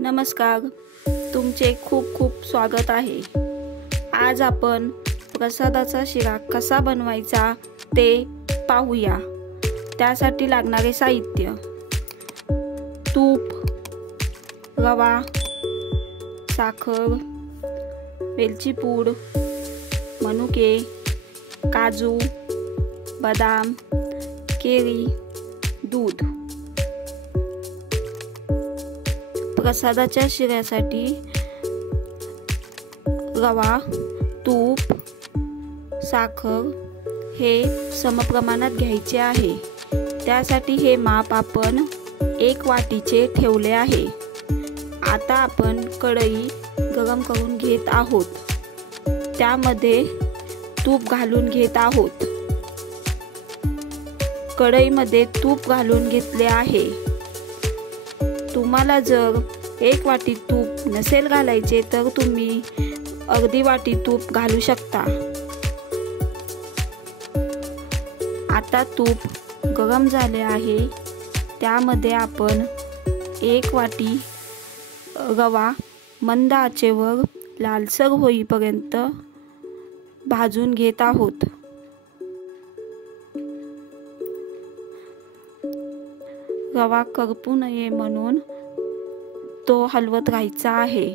नमस्कार, तुमचे खूप खूप स्वागत आहे। आज आपण प्रसादाचा शिरा कसा बनवायचा ते पाहूया। त्यासाठी लागणारे साहित्य: तूप, रवा, साखर, वेलची पूड, मनुके, काजू, बदाम, केळी, दूध। प्रसादाच्या शिऱ्यासाठी रवा, तूप, साखर हे समप्रमाणात घ्यायचे आहे। त्यासाठी हे माप आपण 1 वाटीचे ठेवले आहे। आता आपण कढई गरम करून घेत आहोत। त्यामध्ये तूप घालून घेत आहोत। कढईमध्ये तूप घालून घेतले आहे। तुम्हाला जर 1 वाटी तूप नसेल घालायचे तर तुम्ही अर्धी वाटी तूप घालू शकता। आता तूप गरम झाले आहे। त्यामध्ये आपण 1 वाटी रवा मंद आचेवर लालसर होईपर्यंत भाजून घेत आहोत। रवा करपू नये म्हणून तो हलवत राहायचा आहे।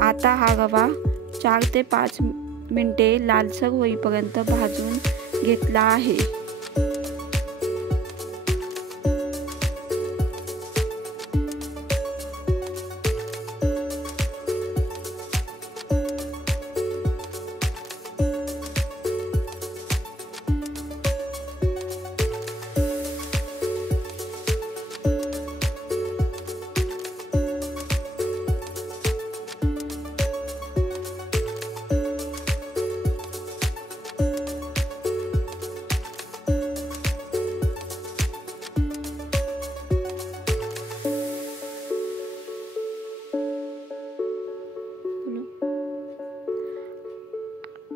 आता हा रवा 4 ते 5 मिनिटे लालसर होईपर्यंत भाजून घेतला आहे।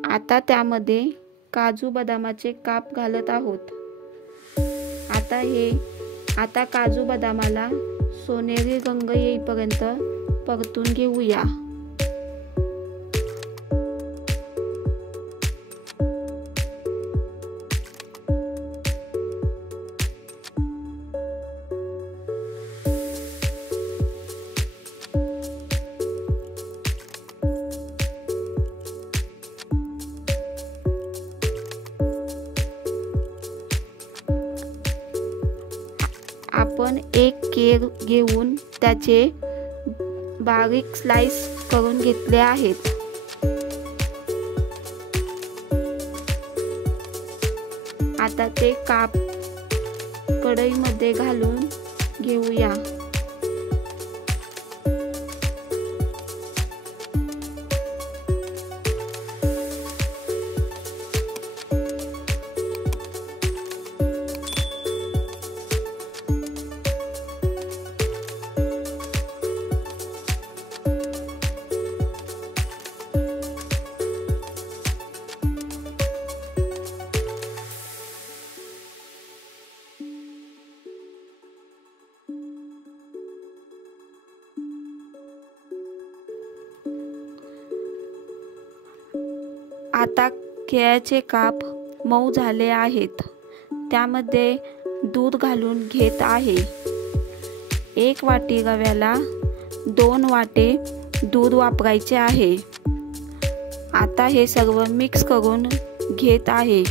आता त्यामध्ये काजू बदामाचे काप घालत आहोत। आता काजू बदामाला सोनेरी रंग येईपर्यंत परतून घेऊया। आपण 1 केळ घेऊन त्याचे बारीक स्लाइस करून घेतले आहेत। आता ते काप कढईमध्ये घालून घेऊया। आता केळ्याचे काप मऊ झाले आहेत। त्यामध्ये दूध घालून घेत आहे। 1 वाटी रव्याला 2 वाटे दूध वापरायचे आहे। आता हे सर्व मिक्स करून घेत आहे।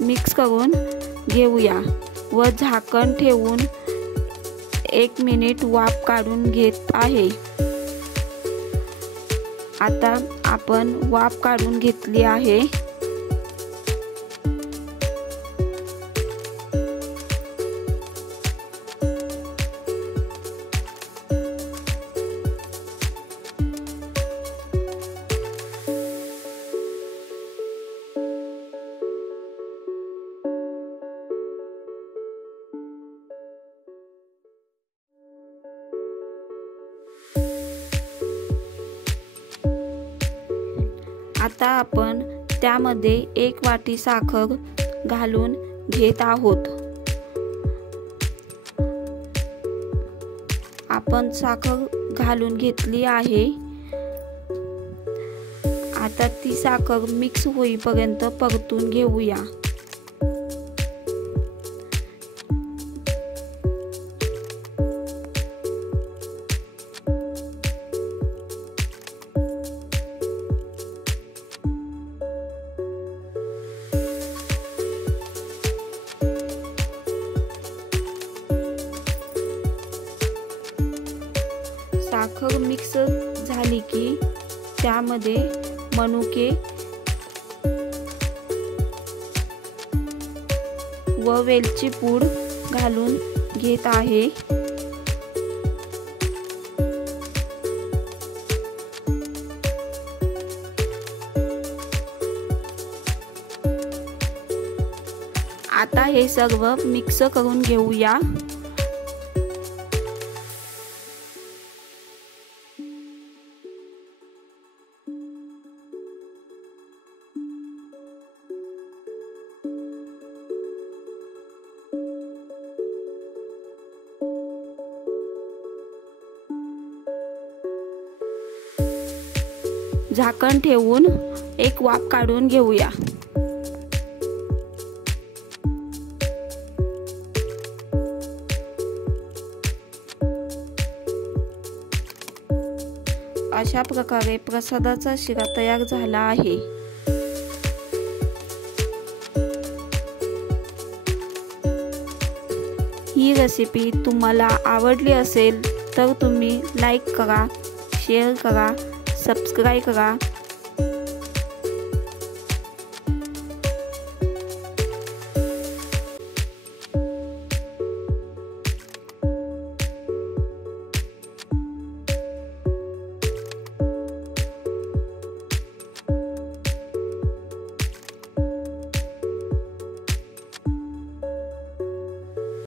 मिक्स करून घेऊया व झाकण ठेवून 1 मिनिट वाफ काढून घेत आहे। आता आपण वाफ काढून घेतली आहे। आता आपण त्यामध्ये 1 वाटी साखर घालून घेत आहोत। आपण साखर घालून घेतली आहे। आता ती साखर मिक्स होईपर्यंत परतून घेऊया। साखर मिक्स झाली की त्यामध्ये मनुके व वेलची पूड घालून घेत आहे। आता हे सर्व मिक्स करून घेऊया। झाकण ठेवून एक वाफ काढून घेऊया। अशा प्रकारे प्रसादाचा शिरा तयार झाला आहे। ही रेसिपी तुम्हाला आवडली असेल तर तुम्ही लाईक करा, शेअर करा, सबस्क्राइब करा